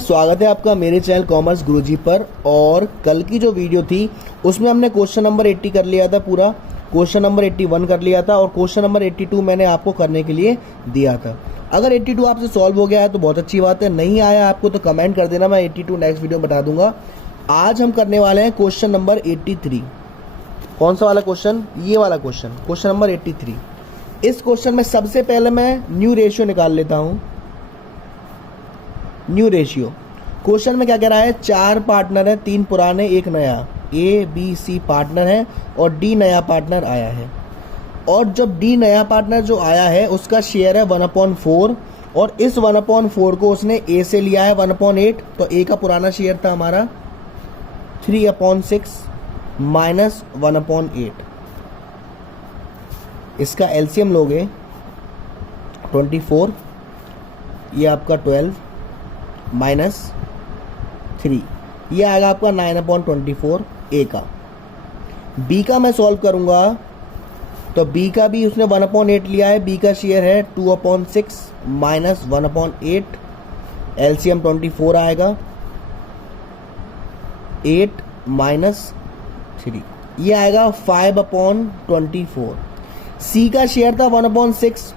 स्वागत है आपका मेरे चैनल कॉमर्स गुरुजी पर। और कल की जो वीडियो थी उसमें हमने क्वेश्चन नंबर 80 कर लिया था, पूरा क्वेश्चन नंबर 81 कर लिया था और क्वेश्चन नंबर 82 मैंने आपको करने के लिए दिया था। अगर 82 आपसे सॉल्व हो गया है तो बहुत अच्छी बात है, नहीं आया आपको तो कमेंट कर देना, मैं 82 नेक्स्ट वीडियो में बता दूंगा। आज हम करने वाले हैं क्वेश्चन नंबर 83। कौन सा वाला क्वेश्चन? ये वाला क्वेश्चन, क्वेश्चन नंबर 83। इस क्वेश्चन में सबसे पहले मैं न्यू रेशियो निकाल लेता हूं। न्यू रेशियो क्वेश्चन में क्या कह रहा है? 4 पार्टनर है, 3 पुराने 1 नया, ए बी सी पार्टनर है और डी नया पार्टनर आया है। और जब डी नया पार्टनर जो आया है उसका शेयर है 1/4 और इस 1/4 को उसने ए से लिया है 1/8। तो ए का पुराना शेयर था हमारा 3/6 माइनस 1/8। इसका एलसीएम लोगे 24, ये आपका 12 माइनस 3, ये आएगा आपका 9/24 ए का। बी का मैं सॉल्व करूंगा तो बी का भी उसने 1/8 लिया है, बी का शेयर है 2/6 माइनस 1/8, एलसीएम 24 आएगा, 8 माइनस 3, ये आएगा 5/24। सी का शेयर था 1/6,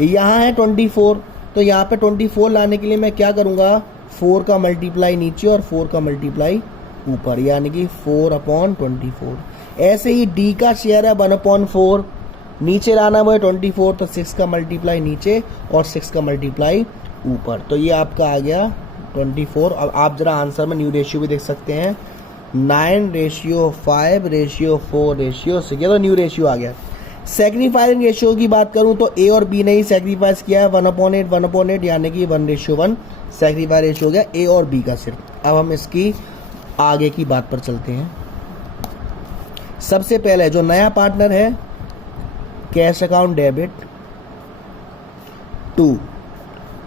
यहाँ है 24, तो यहाँ पे 24 लाने के लिए मैं क्या करूँगा? 4 का मल्टीप्लाई नीचे और 4 का मल्टीप्लाई ऊपर, यानी कि 4/24। ऐसे ही डी का शेयर है 1/4, नीचे लाना मुझे 24, तो 6 का मल्टीप्लाई नीचे और 6 का मल्टीप्लाई ऊपर, तो ये आपका आ गया 24। अब आप जरा आंसर में न्यू रेशियो भी देख सकते हैं, 9:5:4:6, ये तो न्यू रेशियो आ गया। सेक्रीफाइसिंग रेशियो की बात करूं तो ए और बी ने ही सेक्रीफाइस किया है 1/8 यानी कि 1:1 सेक्रीफाइस रेशियो हो गया ए और बी का सिर्फ। अब हम इसकी आगे की बात पर चलते हैं। सबसे पहले जो नया पार्टनर है कैश अकाउंट डेबिट 2,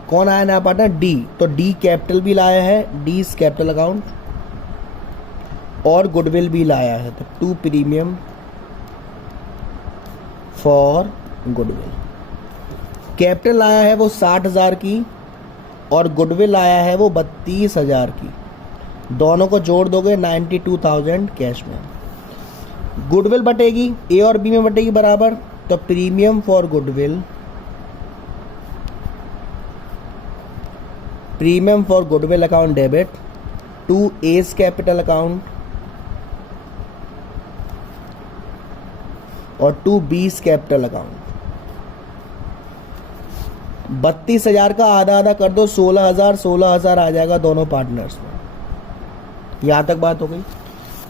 कौन आया नया पार्टनर? डी, तो डी कैपिटल भी लाया है, डी कैपिटल अकाउंट और गुडविल भी लाया है, तो 2 प्रीमियम फॉर गुडविल। कैपिटल लाया है वो 60,000 की और गुडविल आया है वो 32,000 की, दोनों को जोड़ दोगे 92,000 कैश में। गुडविल बटेगी ए और बी में बटेगी बराबर, तो premium for goodwill, premium for goodwill account debit to A's capital account और 2 बीस कैपिटल अकाउंट। 32,000 का आधा आधा कर दो, 16,000 आ जाएगा दोनों पार्टनर्स में। यहां तक बात हो गई।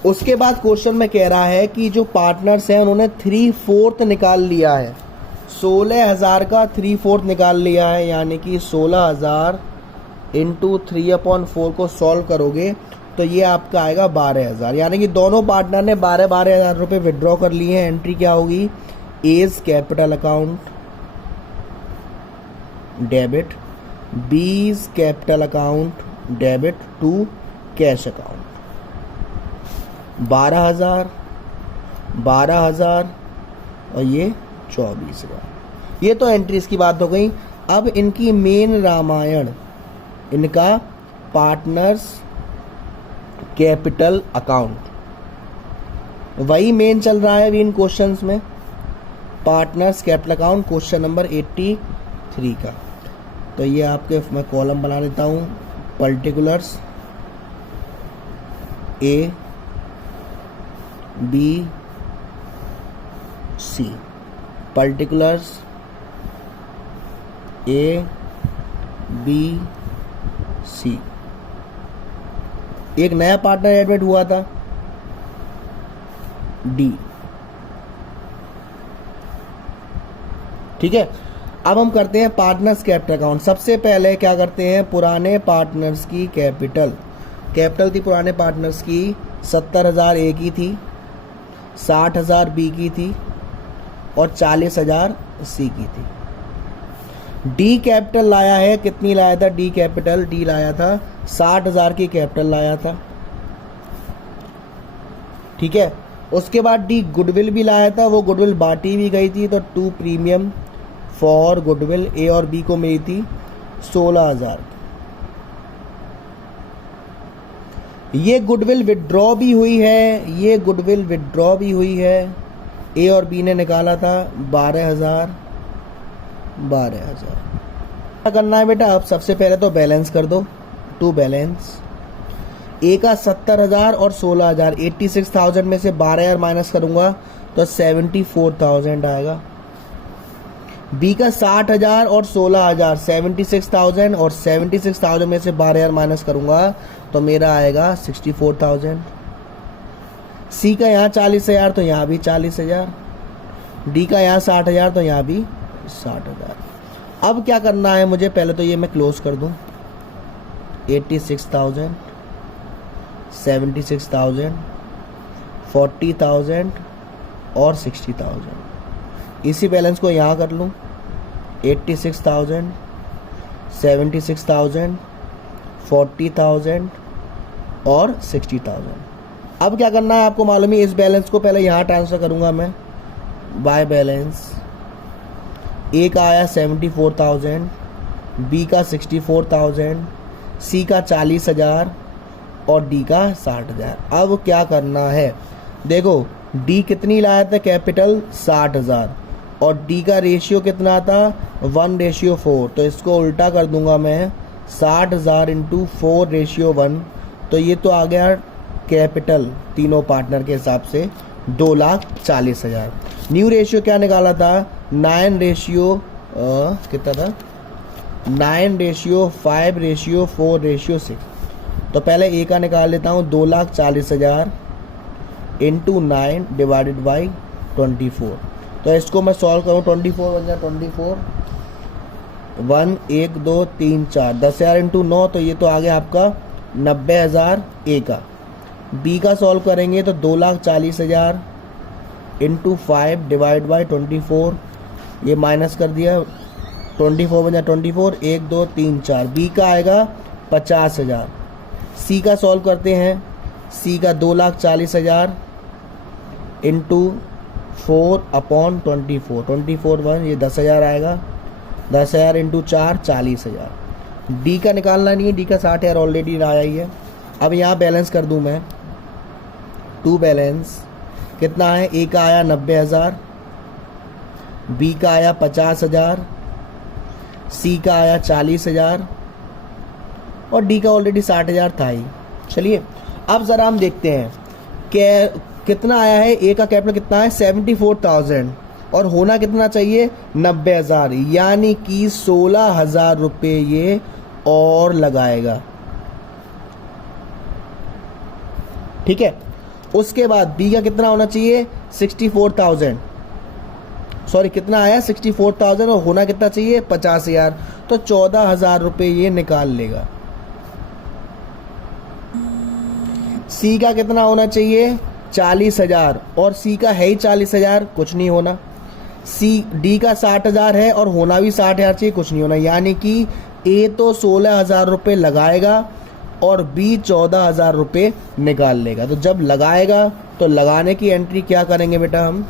उसके बाद क्वेश्चन में कह रहा है कि जो पार्टनर्स हैं उन्होंने 3/4 निकाल लिया है, 16,000 का 3/4 निकाल लिया है, यानी कि 16,000 इंटू 3/4 को सॉल्व करोगे तो ये आपका आएगा 12,000, यानी कि दोनों पार्टनर ने 12,000 रुपये विड्रॉ कर लिए हैं। एंट्री क्या होगी? A's capital account debit, B's capital account debit to cash account. 12,000 और ये 24,000। ये तो एंट्रीज की बात हो गई। अब इनकी मेन रामायण, इनका पार्टनर्स कैपिटल अकाउंट, वही मेन चल रहा है अभी इन क्वेश्चंस में। Partners capital account question number 83 का, तो ये आपके मैं कॉलम बना लेता हूँ। Particulars A B C, particulars A B C. एक नया पार्टनर एडमिट हुआ था डी, ठीक है। अब हम करते हैं पार्टनर्स कैपिटल अकाउंट। सबसे पहले क्या करते हैं? पुराने पार्टनर्स की कैपिटल थी पुराने पार्टनर्स की 70,000 ए की थी, 60,000 बी की थी और 40,000 सी की थी। डी कैपिटल लाया है, कितनी लाया था? डी कैपिटल डी लाया था 60,000 की कैपिटल लाया था, ठीक है। उसके बाद डी गुडविल भी लाया था, वो गुडविल बांटी भी गई थी, तो 2 प्रीमियम फॉर गुडविल ए और बी को मिली थी 16,000। ये गुडविल विड्रॉ भी हुई है, ये गुडविल विड्रॉ भी हुई है। ए और बी ने निकाला था 12,000। क्या करना है बेटा, अब सबसे पहले तो बैलेंस कर दो, टू बैलेंस। ए का 70,000 और 16,000, 86,000 में से 12,000 माइनस करूंगा तो 74,000 आएगा। बी का 60,000 और 16,000, 76,000 और 76,000 में से 12,000 माइनस करूंगा तो मेरा आएगा 64,000। सी का यहाँ 40,000 तो यहाँ भी 40,000। डी का यहाँ 60,000 तो यहाँ भी 60,000। अब क्या करना है मुझे, पहले तो ये मैं क्लोज कर दूं। 86,000, 76,000, 40,000 और 60,000। इसी बैलेंस को यहाँ कर लूँ। 86,000, 76,000, 40,000 और 60,000। अब क्या करना है आपको मालूम है, इस बैलेंस को पहले यहाँ ट्रांसफ़र करूँगा मैं बाय बैलेंस। ए का आया 74,000, बी का 64,000, सी का 40,000 और डी का 60,000। अब क्या करना है, देखो डी कितनी लाया था कैपिटल 60,000 और डी का रेशियो कितना था 1:4, तो इसको उल्टा कर दूंगा मैं 60,000 इंटू 4:1, तो ये तो आ गया कैपिटल तीनों पार्टनर के हिसाब से 2,40,000। न्यू रेशियो क्या निकाला था 9 कितना था 9:5:4:6। तो पहले ए का निकाल लेता हूँ 2,40,000 इंटू 9 डिवाइडेड बाई 24। तो इसको मैं सॉल्व करूँ 24 बन जाए 24 1 1 2 3 4 10,000 इंटू 9, तो ये तो आ गया आपका 90,000 ए का। बी का सॉल्व करेंगे तो 2,40,000 इंटू 5 डिवाइड बाई 24, ये माइनस कर दिया 24 बन जाए 24 1 2 3 4। बी का आएगा 50,000। सी का सॉल्व करते हैं, सी का 2,40,000 इंटू 4/24, 24 1 ये 10,000 आएगा, 10,000 इंटू 4 40,000। डी का निकालना नहीं है, डी का 60,000 ऑलरेडी आया ही है। अब यहाँ बैलेंस कर दूँ मैं, टू बैलेंस कितना है, ए का आया 90,000, बी का आया 50,000, सी का आया 40,000 और डी का ऑलरेडी 60,000 था ही। चलिए अब ज़रा हम देखते हैं कितना आया है। ए का कैपिटल कितना है 74,000 और होना कितना चाहिए 90,000, यानी कि 16,000 रुपये ये और लगाएगा। ठीक है, उसके बाद बी का कितना होना चाहिए 64,000, सॉरी कितना आया 64,000 और होना कितना चाहिए 50,000, तो 14,000 रुपये ये निकाल लेगा। सी का कितना होना चाहिए 40,000 और सी का है ही 40,000, कुछ नहीं होना। सी डी का 60,000 है और होना भी 60,000 चाहिए, कुछ नहीं होना, यानी कि ए तो 16,000 रुपये लगाएगा और बी 14,000 रुपये निकाल लेगा। तो जब लगाएगा तो लगाने की एंट्री क्या करेंगे बेटा, हम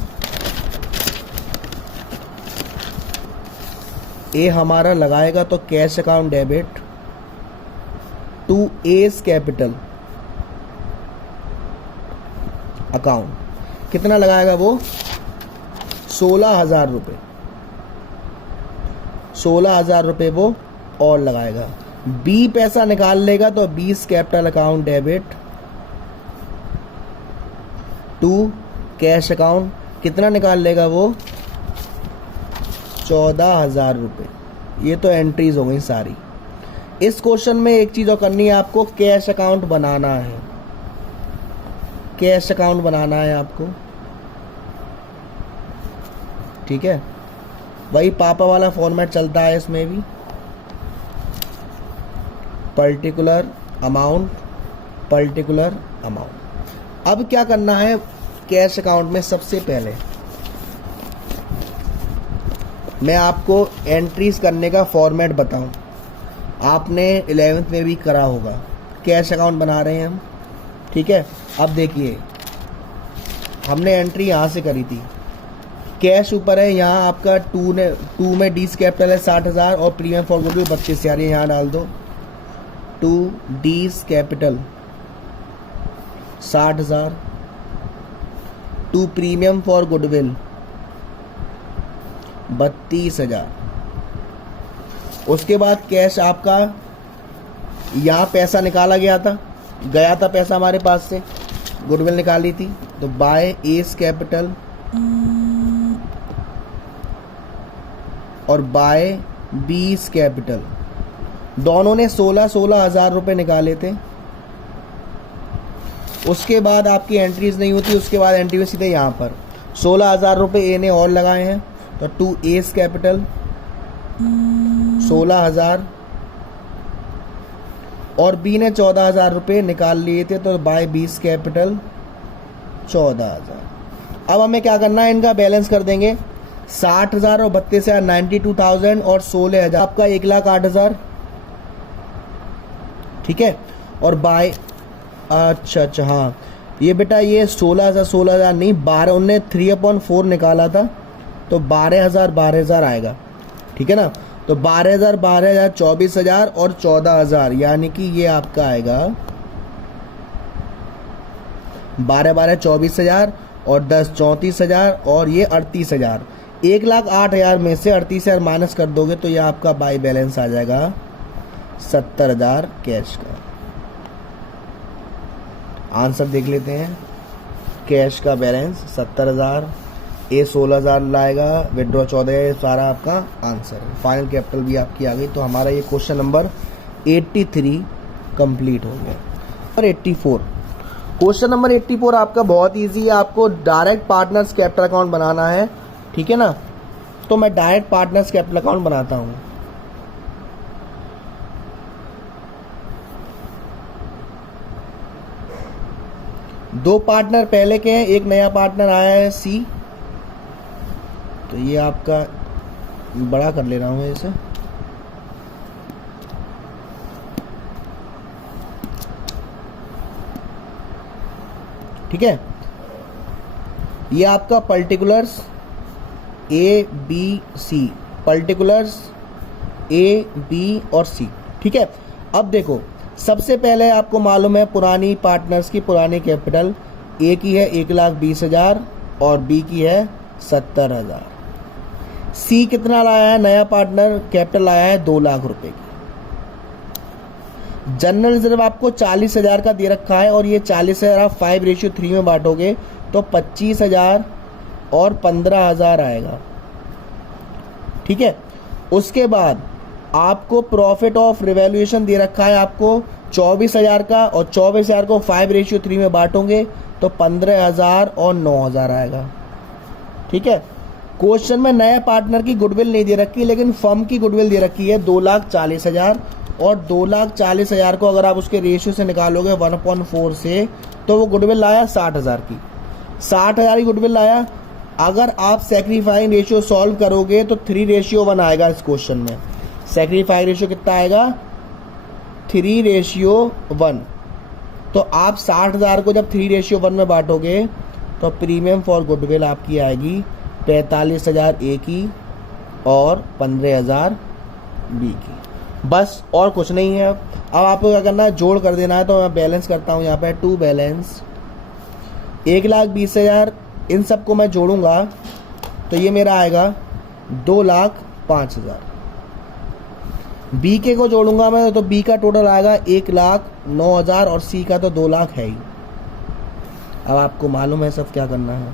ए हमारा लगाएगा तो cash account debit to A's capital account, कितना लगाएगा वो 16,000 रुपये, 16,000 रुपये वो और लगाएगा। बी पैसा निकाल लेगा तो 20 capital account debit to cash account, कितना निकाल लेगा वो 14,000 रुपये। ये तो एंट्रीज हो गई सारी। इस क्वेश्चन में एक चीज़ और करनी है आपको, कैश अकाउंट बनाना है, कैश अकाउंट बनाना है आपको। ठीक है, वही पापा वाला फॉर्मेट चलता है इसमें भी, पर्टिकुलर अमाउंट पर्टिकुलर अमाउंट। अब क्या करना है कैश अकाउंट में, सबसे पहले मैं आपको एंट्रीज करने का फॉर्मेट बताऊं। आपने 11th में भी करा होगा, कैश अकाउंट बना रहे हैं हम। ठीक है, अब देखिए हमने एंट्री यहाँ से करी थी। कैश ऊपर है, यहाँ आपका टू में डीज कैपिटल है 60,000 और प्रीमियम फॉर गुडविल 32,000, यहाँ डाल दो। To D's capital 60,000, to premium for goodwill 32,000। उसके बाद कैश आपका यहाँ पैसा निकाला गया था पैसा हमारे पास से, गुडविल निकाली थी, तो बाय एस कैपिटल और बाय बीस कैपिटल, दोनों ने 16,000 रुपये निकाले थे। उसके बाद आपकी एंट्रीज नहीं होती, उसके बाद एंट्री में सीधे यहाँ पर 16,000 रुपये ए ने और लगाए हैं, तो टू एस कैपिटल 16,000 और बी ने 14,000 रुपये निकाल लिए थे, तो बाय बीस कैपिटल 14,000। अब हमें क्या करना है, इनका बैलेंस कर देंगे। 60,000 और 32,000 92,000 और 16,000 आपका 1,08,000, ठीक है। और बाय अच्छा हाँ, ये बेटा ये 16,000 नहीं 12, उनने 3/4 निकाला था, तो 12,000 आएगा, ठीक है ना। तो 12,000 24,000 और 14,000, यानी कि ये आपका आएगा 12 24,000 और 10 34,000 और ये 38,000। 1,08,000 में से 38,000 माइनस कर दोगे तो ये आपका बाय बैलेंस आ जाएगा 70,000 कैश का। आंसर देख लेते हैं। कैश का बैलेंस 70,000, ए 16,000 लाएगा, विड्रॉ 14, सारा आपका आंसर है। फाइनल कैपिटल भी आपकी आ गई। तो हमारा ये क्वेश्चन नंबर 83 कंप्लीट हो गया। और 84 क्वेश्चन नंबर 84 आपका बहुत इजी है। आपको डायरेक्ट पार्टनर्स कैपिटल अकाउंट बनाना है, ठीक है ना। तो मैं डायरेक्ट पार्टनर्स कैपिटल अकाउंट बनाता हूं। दो पार्टनर पहले के हैं, एक नया पार्टनर आया है सी, तो ये आपका बड़ा कर ले रहा हूं इसे। ठीक है, ये आपका particulars A B C, particulars A B और सी, ठीक है। अब देखो, सबसे पहले आपको मालूम है पुरानी पार्टनर्स की पुरानी कैपिटल, ए की है 1,20,000 और बी की है 70,000। सी कितना लाया है, नया पार्टनर कैपिटल लाया है 2 लाख रुपए की। जनरल रिजर्व आपको 40,000 का दे रखा है और ये 40,000 आप 5:3 में बांटोगे तो 25,000 और 15,000 आएगा, ठीक है। उसके बाद आपको प्रॉफिट ऑफ रिवैल्यूएशन दे रखा है आपको 24,000 का, और 24,000 को 5:3 में बांटोगे तो 15,000 और 9,000 आएगा, ठीक है। क्वेश्चन में नए पार्टनर की गुडविल नहीं दे रखी, लेकिन फर्म की गुडविल दे रखी है 2,40,000, और 2,40,000 को अगर आप उसके रेशियो से निकालोगे 1/4 से, तो वो गुडविल लाया 60,000 की, 60,000 की गुडविल लाया। अगर आप सेक्रीफाइंग रेशियो सॉल्व करोगे तो 3:1 आएगा इस क्वेश्चन में। सेक्रीफाइंग रेशियो कितना आएगा, 3:1। तो आप 60,000 को जब 3:1 में बांटोगे तो प्रीमियम फॉर गुडविल आपकी आएगी 45,000 ए की और 15,000 बी की, बस और कुछ नहीं है। अब आपको क्या करना है, जोड़ कर देना है। तो मैं बैलेंस करता हूँ यहाँ पे, टू बैलेंस 1,20,000, इन सबको मैं जोड़ूंगा तो ये मेरा आएगा 2,05,000। बी के को जोड़ूंगा मैं तो बी का टोटल आएगा 1,09,000 और सी का तो 2 लाख है ही। अब आपको मालूम है सब क्या करना है।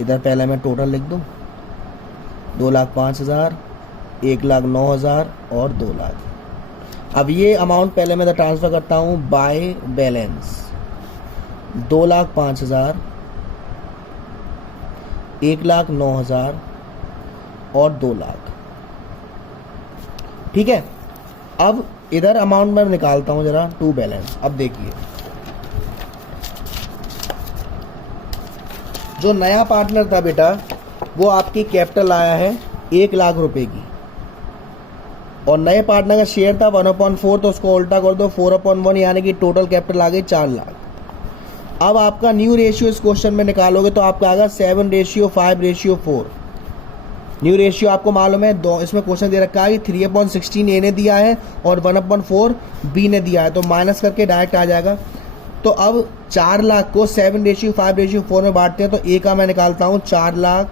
इधर पहले मैं टोटल लिख दूं, 2,05,000, 1,09,000 और 2 लाख। अब ये अमाउंट पहले मैं ट्रांसफ़र करता हूँ बाय बैलेंस, 2,05,000, 1,09,000 और 2 लाख, ठीक है। अब इधर अमाउंट मैं निकालता हूं जरा, टू बैलेंस। अब देखिए, जो नया पार्टनर था बेटा वो आपकी कैपिटल आया है 1 लाख रुपए की, और नए पार्टनर का शेयर था 1/4, तो उसको उल्टा कर दो 4/1, यानी कि टोटल कैपिटल आ गई 4 लाख। अब आपका न्यू रेशियो इस क्वेश्चन में निकालोगे तो आपका आएगा 7:5:4। न्यू रेशियो आपको मालूम है, दो इसमें क्वेश्चन दे रखा है कि 3/16 ए ने दिया है और 1/4 बी ने दिया है, तो माइनस करके डायरेक्ट आ जाएगा। तो अब 4 लाख को 7:5:4 में बांटते हैं, तो ए का मैं निकालता हूँ 4 लाख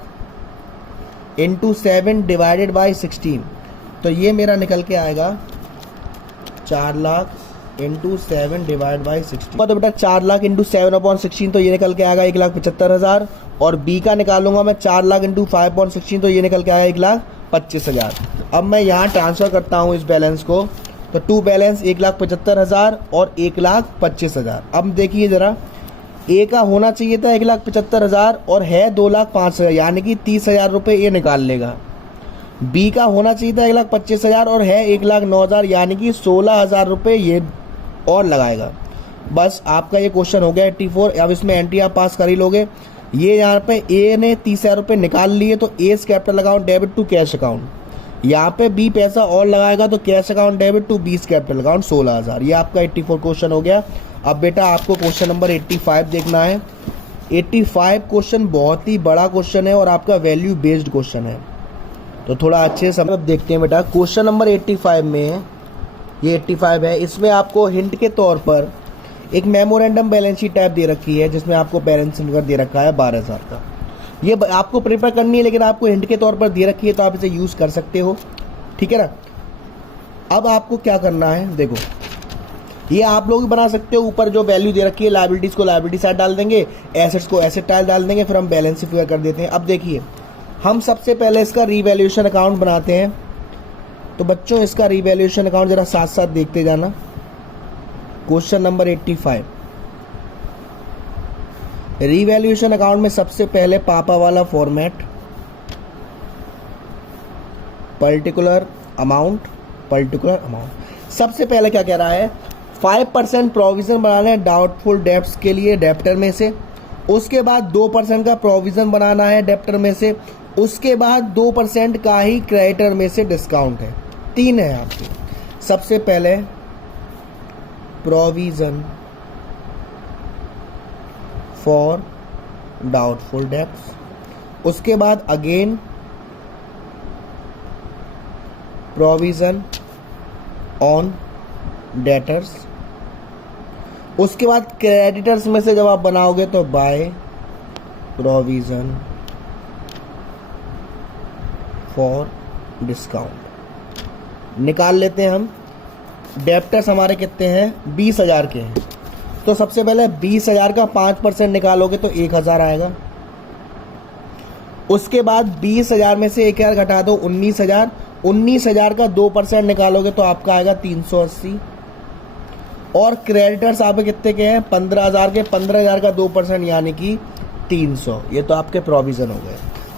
इंटू 7/16, तो ये मेरा निकल के आएगा 4 लाख इंटू 7/16। तो बेटा 4 लाख इंटू 7/16 तो ये निकल के आएगा 1,75,000, और बी का निकालूंगा मैं 4 लाख इंटू 5/16 तो ये निकल के आएगा 1,25,000। अब मैं यहाँ ट्रांसफ़र करता हूँ इस बैलेंस को, तो टू बैलेंस 1,75,000 और 1,25,000। अब देखिए ज़रा, ए का होना चाहिए था 1,75,000 और है 2,05,000, यानी कि 30,000 रुपये ये निकाल लेगा। बी का होना चाहिए था 1,25,000 और है 1,09,000, यानी कि 16,000 रुपये ये और लगाएगा। बस आपका ये क्वेश्चन हो गया 84। अब इसमें एंट्री आप पास कर ही लोगे। ये यहाँ पे ए ने 30,000 रुपये निकाल लिए, तो A's capital account debit to cash account. यहाँ पे बी पैसा और लगाएगा, तो cash account debit to B's capital account 16,000। ये आपका 84 क्वेश्चन हो गया। अब बेटा आपको क्वेश्चन नंबर 85 देखना है। 85 क्वेश्चन बहुत ही बड़ा क्वेश्चन है और आपका वैल्यू बेस्ड क्वेश्चन है, तो थोड़ा अच्छे से अब देखते हैं बेटा। क्वेश्चन नंबर 85 में, ये 85 है, इसमें आपको हिंट के तौर पर एक मेमोरेंडम बैलेंस शीट टाइप दे रखी है, जिसमें आपको बैलेंस फिगर दे रखा है 12,000 का। ये आपको प्रिपेयर करनी है, लेकिन आपको हिंट के तौर पर दे रखी है, तो आप इसे यूज़ कर सकते हो, ठीक है ना। अब आपको क्या करना है, देखो ये आप लोग भी बना सकते हो। ऊपर जो वैल्यू दे रखी है, लायबिलिटीज़ को लायबिलिटी साइड डाल देंगे, एसेट्स को एसेट साइड डाल देंगे, फिर हम बैलेंस फिगर कर देते हैं। अब देखिए, हम सबसे पहले इसका रीवैल्यूएशन अकाउंट बनाते हैं। तो बच्चों इसका रीवैल्यूएशन अकाउंट ज़रा साथ साथ देखते जाना। क्वेश्चन नंबर 85, रीवैल्यूएशन अकाउंट में सबसे पहले पापा वाला फॉर्मेट, पर्टिकुलर अमाउंट। सबसे पहले क्या कह रहा है, 5% प्रोविज़न बनाना है डाउटफुल डेब्ट्स के लिए डेप्टर में से। उसके बाद 2% का प्रोविज़न बनाना है डेप्टर में से। उसके बाद 2% का ही क्रेडिटर में से डिस्काउंट है। 3 है आपके। सबसे पहले प्रोविज़न फॉर डाउटफुल डेब्ट्स, उसके बाद अगेन प्रोविज़न ऑन डेटर्स, उसके बाद क्रेडिटर्स में से जब आप बनाओगे तो बाय प्रोविज़न फॉर डिस्काउंट। निकाल लेते हैं हम। डेप्टर्स हमारे कितने हैं, 20,000 के हैं। तो सबसे पहले 20,000 का 5% निकालोगे तो 1,000 आएगा। उसके बाद 20,000 में से 1,000 घटा दो, 19,000। 19,000 का 2% निकालोगे तो आपका आएगा 380। और क्रेडिटर्स आपके कितने के हैं, 15,000 के। 15,000 का 2% यानी कि 300। ये तो आपके प्रोविज़न हो गए।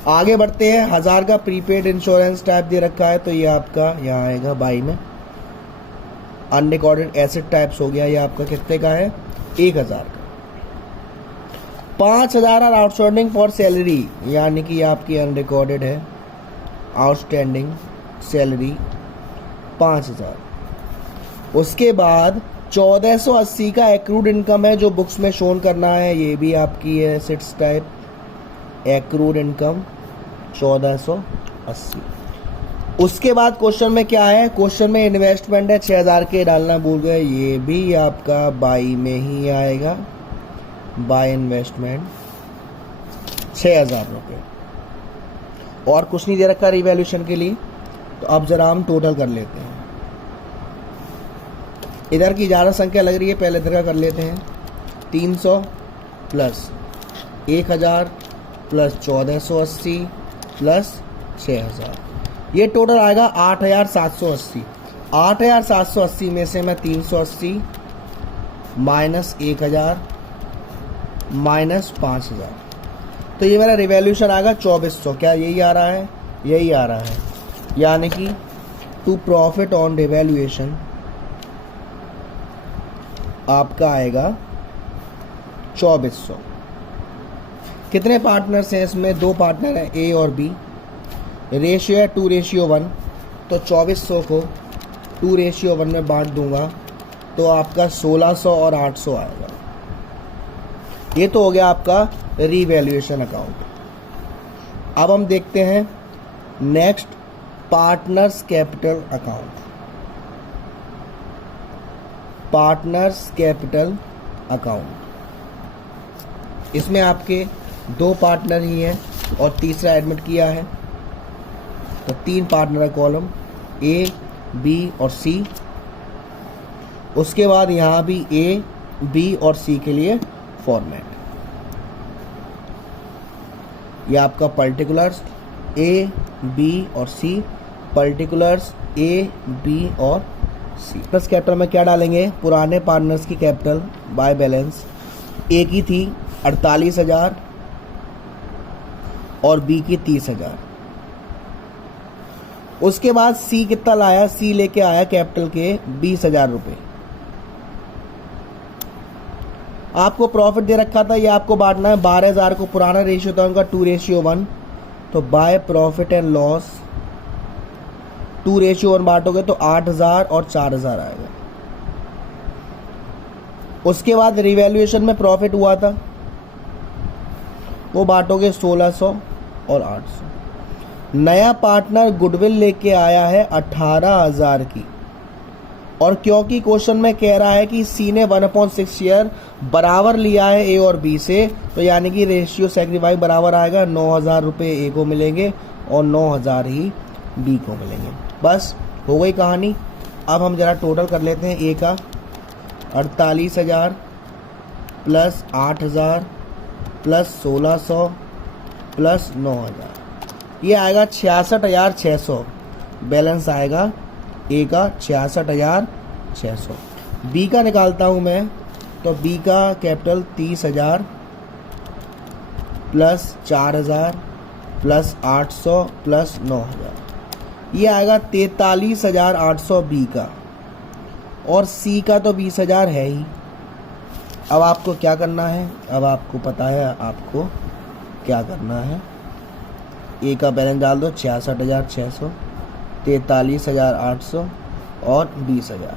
आगे बढ़ते हैं। 1,000 का प्रीपेड इंश्योरेंस टाइप दे रखा है, तो ये आपका यहाँ आएगा बाई में। अनरिकॉर्डेड एसेट टाइप्स हो गया, ये आपका कितने का है, 1,000 का। 5,000 और आउटस्टैंडिंग फॉर सैलरी, यानी कि आपकी अनरिकॉर्डेड है आउटस्टैंडिंग सैलरी 5,000। उसके बाद 1,480 का एक्रूड इनकम है, जो बुक्स में शोन करना है। ये भी आपकी है एसेट्स टाइप एक्रूड इनकम 1,480। उसके बाद क्वेश्चन में क्या है, क्वेश्चन में इन्वेस्टमेंट है 6,000 के, डालना भूल गए। ये भी आपका बाई में ही आएगा, बाय इन्वेस्टमेंट 6,000 रुपये। और कुछ नहीं दे रखा रिवैल्यूएशन के लिए। तो अब जरा हम टोटल कर लेते हैं। इधर की ज़्यादा संख्या लग रही है, पहले इधर का कर लेते हैं। 300 प्लस 1,000 प्लस 1,480 प्लस 6,000, ये टोटल आएगा 8,780। 8,780 में से मैं 380 माइनस 1,000 माइनस 5,000, तो ये मेरा रिवैल्यूएशन आएगा 2,400। क्या यही आ रहा है, यही आ रहा है। यानी कि टू प्रॉफिट ऑन रिवैल्यूएशन आपका आएगा 2,400। कितने पार्टनर्स हैं इसमें, 2 पार्टनर हैं ए और बी। रेशियो है 2:1, तो 2,400 को 2:1 में बांट दूंगा तो आपका 1,600 और 800 आएगा। ये तो हो गया आपका रीवैल्यूएशन अकाउंट। अब हम देखते हैं next partners capital account. Partners capital account, इसमें आपके 2 पार्टनर ही हैं और तीसरा एडमिट किया है, तो 3 पार्टनर है कॉलम ए, बी और सी। उसके बाद यहाँ भी ए, बी और सी के लिए फॉर्मेट। ये आपका पर्टिकुलर्स ए, बी और सी, पर्टिकुलर्स ए, बी और सी। प्लस कैपिटल में क्या डालेंगे? पुराने पार्टनर्स की कैपिटल बाय बैलेंस ए की थी 48,000 और बी की 30,000। उसके बाद सी कितना लाया? सी लेके आया कैपिटल के 20,000 रुपये। आपको प्रॉफिट दे रखा था, ये आपको बांटना है 12,000 को। पुराना रेशियो था उनका 2:1, तो बाय प्रॉफिट एंड लॉस 2:1 बांटोगे तो 8,000 और 4,000 आएगा। उसके बाद रिवैल्यूएशन में प्रॉफिट हुआ था, वो बांटोगे 1,600 और 800। नया पार्टनर गुडविल लेके आया है 18,000 की, और क्योंकि क्वेश्चन में कह रहा है कि सी ने 1/6 शेयर बराबर लिया है ए और बी से, तो यानी कि रेशियो सैक्रिफाइस बराबर आएगा। 9,000 रुपये ए को मिलेंगे और 9,000 ही बी को मिलेंगे। बस हो गई कहानी। अब हम जरा टोटल कर लेते हैं। ए का 48,000 प्लस 8,000 प्लस 1,600 प्लस 9,000, ये आएगा 66,600। बैलेंस आएगा ए का 66,600। बी का निकालता हूँ मैं, तो बी का कैपिटल 30,000 प्लस 4,000 प्लस 800 प्लस 9,000, ये आएगा 43,800 बी का। और सी का तो 20,000 है ही। अब आपको क्या करना है? अब आपको पता है आपको क्या करना है। ए का बैलेंस डाल दो 66,600, 43,800 और 20,000।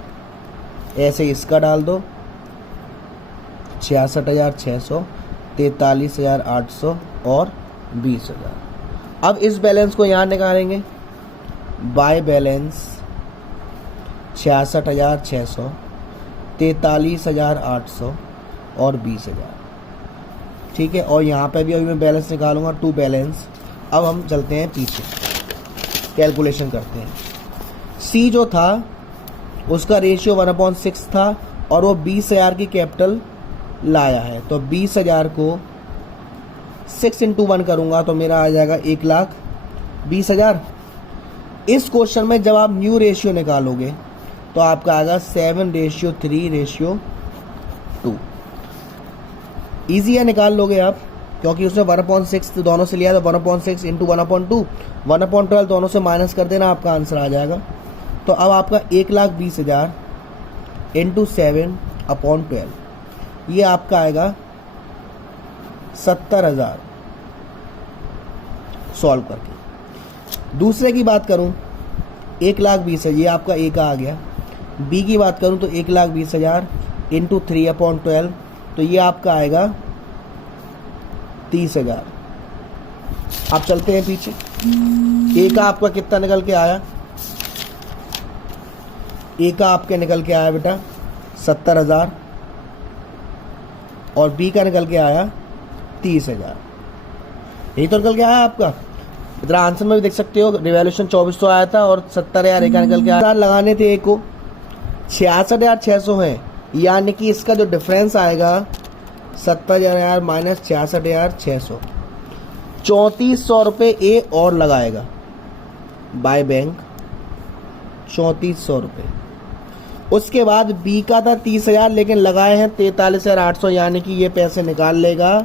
ऐसे इसका डाल दो 66,600, 43,800 और 20,000। अब इस बैलेंस को यहाँ निकालेंगे। बाय बैलेंस 66,600, 43,800 और 20,000, ठीक है। और यहाँ पे भी अभी मैं बैलेंस निकालूंगा, टू बैलेंस। अब हम चलते हैं पीछे, कैलकुलेशन करते हैं। सी जो था उसका रेशियो 1/6 था और वो 20,000 की कैपिटल लाया है, तो 20,000 को 6 × 1 करूँगा तो मेरा आ जाएगा 1,20,000। इस क्वेश्चन में जब आप न्यू रेशियो निकालोगे तो आपका आएगा 7:3:2। ईजी है, निकाल लोगे आप, क्योंकि उसने 1/6 दोनों से लिया, तो 1/6 × 1/2, 1/12 दोनों से माइनस कर देना, आपका आंसर आ जाएगा। तो अब आपका 1,20,000 × 7/12, ये आपका आएगा 70,000 सॉल्व करके। दूसरे की बात करूं 1,20,000, ये आपका ए का आ गया। बी की बात करूं तो 1,20,000 × 3/12, तो ये आपका आएगा 30,000। आप चलते हैं पीछे। ए का आपका कितना निकल के आया? ए का आपके निकल के आया बेटा 70,000 और बी का निकल के आया 30,000। यही तो निकल के आया आपका। इधर आंसर में भी देख सकते हो, रिवैल्यूएशन 2400 आया था और 70,000 ए का निकल के आया। लगाने थे ए को 66,600 है, यानी कि इसका जो डिफरेंस आएगा 70,000 माइनस 66,600, 3,400 रुपये ए और लगाएगा बाय बैंक, 3,400 रुपये। उसके बाद बी का था 30,000 लेकिन लगाए हैं 43,800, यानी कि ये पैसे निकाल लेगा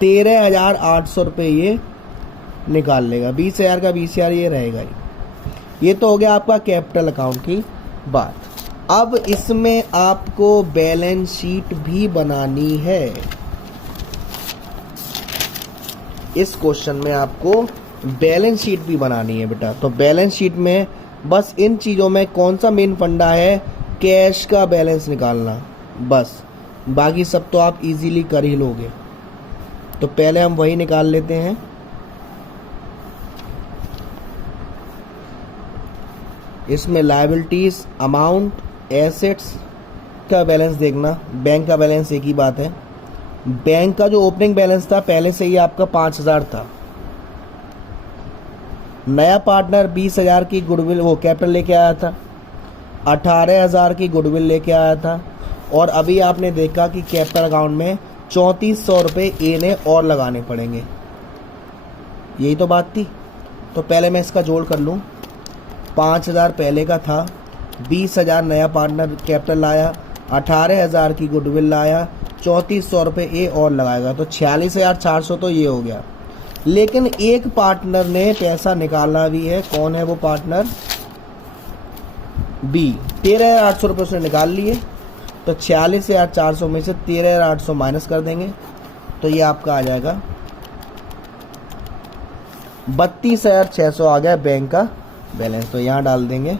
13,800 रुपये ये निकाल लेगा। 20,000 का 20,000 ये रहेगा ही। ये तो हो गया आपका कैपिटल अकाउंट की बात। अब इसमें आपको बैलेंस शीट भी बनानी है। इस क्वेश्चन में आपको बैलेंस शीट भी बनानी है बेटा। तो बैलेंस शीट में बस इन चीज़ों में कौन सा मेन फंडा है? कैश का बैलेंस निकालना। बस बाकी सब तो आप इजीली कर ही लोगे। तो पहले हम वही निकाल लेते हैं। इसमें लायबिलिटीज, अमाउंट, एसेट्स का बैलेंस देखना, बैंक का बैलेंस एक ही बात है। बैंक का जो ओपनिंग बैलेंस था पहले से ही आपका 5,000 था। नया पार्टनर 20,000 की गुडविल वो कैपिटल लेके आया था, 18,000 की गुडविल लेके आया था, और अभी आपने देखा कि कैपिटल अकाउंट में 3400 रुपये ए ने और लगाने पड़ेंगे। यही तो बात थी। तो पहले मैं इसका जोड़ कर लूँ। 5,000 पहले का था, 20,000 नया पार्टनर कैपिटल लाया, 18,000 की गुडविल लाया, 3400 रुपये ए और लगाएगा, तो 46,400 तो ये हो गया। लेकिन एक पार्टनर ने पैसा निकाला भी है। कौन है वो पार्टनर? बी। 13,800 रुपये उसने निकाल लिए। तो 46,400 में से 13,800 माइनस कर देंगे, तो ये आपका आ जाएगा 32,600 आ गया बैंक का बैलेंस। तो यहाँ डाल देंगे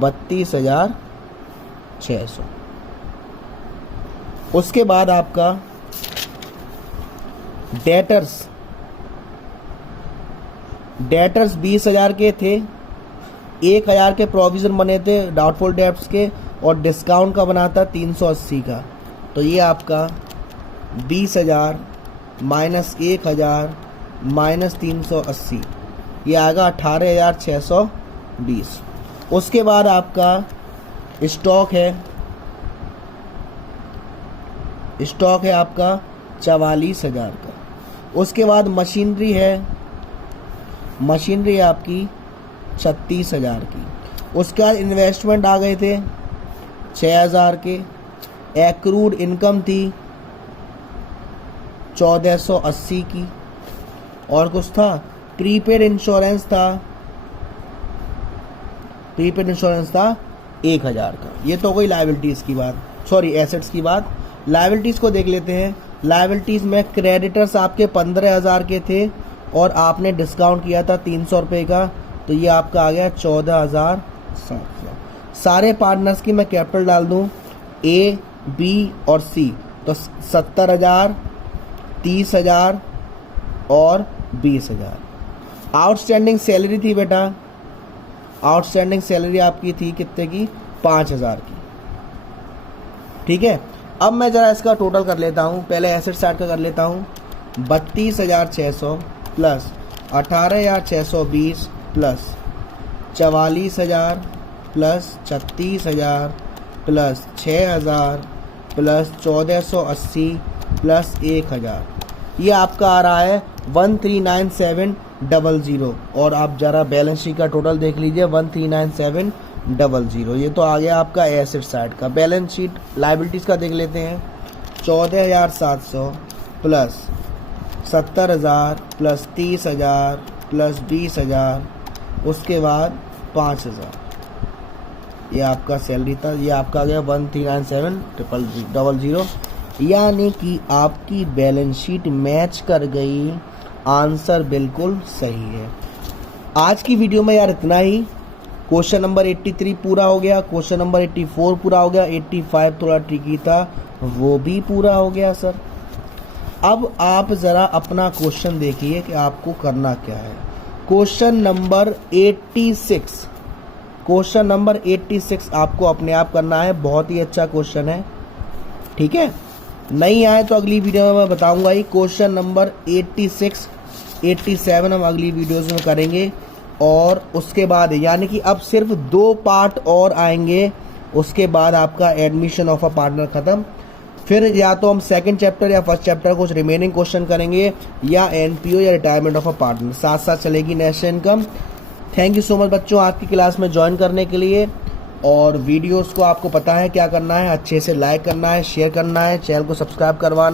32,600। उसके बाद आपका डेटर्स 20,000 के थे, 1,000 के प्रोविज़न बने थे डाउटफुल डेब्ट्स के, और डिस्काउंट का बना था 380 का। तो ये आपका 20,000 माइनस 1,000 माइनस 380, ये आएगा 18,620। उसके बाद आपका स्टॉक है आपका 44,000 का। उसके बाद मशीनरी है आपकी 36,000 की। उसके बाद इन्वेस्टमेंट आ गए थे 6,000 के। एक्रूड इनकम थी 1,480 की। और कुछ था, प्रीपेड इंश्योरेंस था 1,000 का। ये तो कोई लायबिलिटीज़ की बात, सॉरी एसेट्स की बात। लायबिलिटीज़ को देख लेते हैं। लायबिलिटीज़ में क्रेडिटर्स आपके 15,000 के थे और आपने डिस्काउंट किया था 300 रुपये का, तो ये आपका आ गया 14,700। सारे पार्टनर्स की मैं कैपिटल डाल दूं, ए, बी और सी, तो 70,000, 30,000 और 20,000। आउटस्टैंडिंग सैलरी थी बेटा, आउटस्टैंडिंग सैलरी आपकी थी कितने की? 5,000 की। ठीक है। अब मैं ज़रा इसका टोटल कर लेता हूँ। पहले एसेट साइड का कर लेता हूँ। 32,600 plus 18,620 plus 44,000 plus 36,000 plus 6,000 plus 1,480 plus 1,000, ये आपका आ रहा है 139700। और आप ज़रा बैलेंस शीट का टोटल देख लीजिए, 139700। ये तो आ गया आपका एसेट साइड का। बैलेंस शीट लायबिलिटीज़ का देख लेते हैं। 14,700 प्लस 70,000 प्लस 30,000 प्लस 20,000, उसके बाद 5,000, ये आपका सैलरी था। ये आपका आ गया 139700। यानी कि आपकी बैलेंस शीट मैच कर गई। आंसर बिल्कुल सही है। आज की वीडियो में यार इतना ही। क्वेश्चन नंबर 83 पूरा हो गया, क्वेश्चन नंबर 84 पूरा हो गया, 85 थोड़ा ट्रिकी था, वो भी पूरा हो गया सर। अब आप ज़रा अपना क्वेश्चन देखिए कि आपको करना क्या है। क्वेश्चन नंबर 86 आपको अपने आप करना है। बहुत ही अच्छा क्वेश्चन है, ठीक है। नहीं आए तो अगली वीडियो में मैं बताऊंगा ही। क्वेश्चन नंबर 86, 87 हम अगली वीडियोस में करेंगे। और उसके बाद यानी कि अब सिर्फ 2 पार्ट और आएंगे, उसके बाद आपका एडमिशन ऑफ अ पार्टनर ख़त्म। फिर या तो हम सेकंड चैप्टर या फर्स्ट चैप्टर कुछ रिमेनिंग क्वेश्चन करेंगे, या एनपीओ या रिटायरमेंट ऑफ अ पार्टनर, साथ साथ चलेगी national income. Thank you so much बच्चों आज की क्लास में ज्वाइन करने के लिए। और वीडियोस को आपको पता है क्या करना है, अच्छे से लाइक करना है, शेयर करना है, चैनल को सब्सक्राइब करवाना